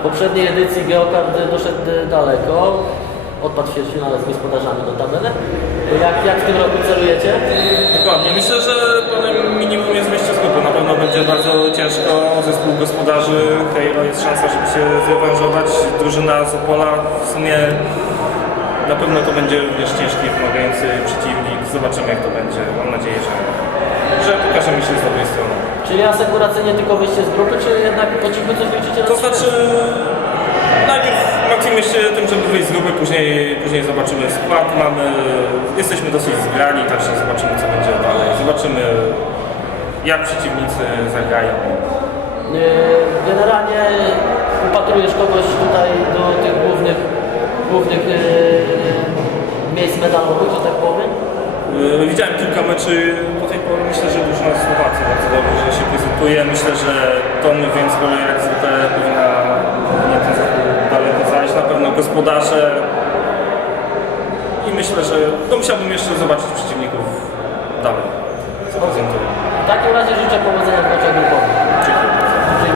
W poprzedniej edycji Geokard doszedł daleko. Odpadł w ćwierćfinale z gospodarzami notabene. Jak, jak w tym roku celujecie? Dokładnie. Myślę, że minimum jest wyjście z grupy. Na pewno będzie bardzo ciężko. Zespół gospodarzy Hejro jest szansa, żeby się zrewanżować. Drużyna z Opola w sumie na pewno to będzie również ciężki, wymagający przeciwnik. Zobaczymy jak to będzie. Mam dobrej strony. Czyli asekuracyjnie tylko wyjście z grupy, czy jednak po cichu coś liczycie To znaczy najpierw martwimy się tym, żeby wyjść z grupy, później, później zobaczymy skład. Mamy, jesteśmy dosyć zgrani, także zobaczymy co będzie dalej. Zobaczymy jak przeciwnicy zagrają. Yy, Generalnie upatrujesz kogoś tutaj do tych głównych, głównych yy, miejsc medalowych, że tak powiem. Yy, Widziałem kilka meczy do tej pory. Prezentuje. Myślę, że Tomy więc jak zwykle powinna powinien ten daleko zajść. Na pewno gospodarze. I myślę, że no musiałbym jeszcze zobaczyć przeciwników dalej. Prezentują. W takim razie życzę powodzenia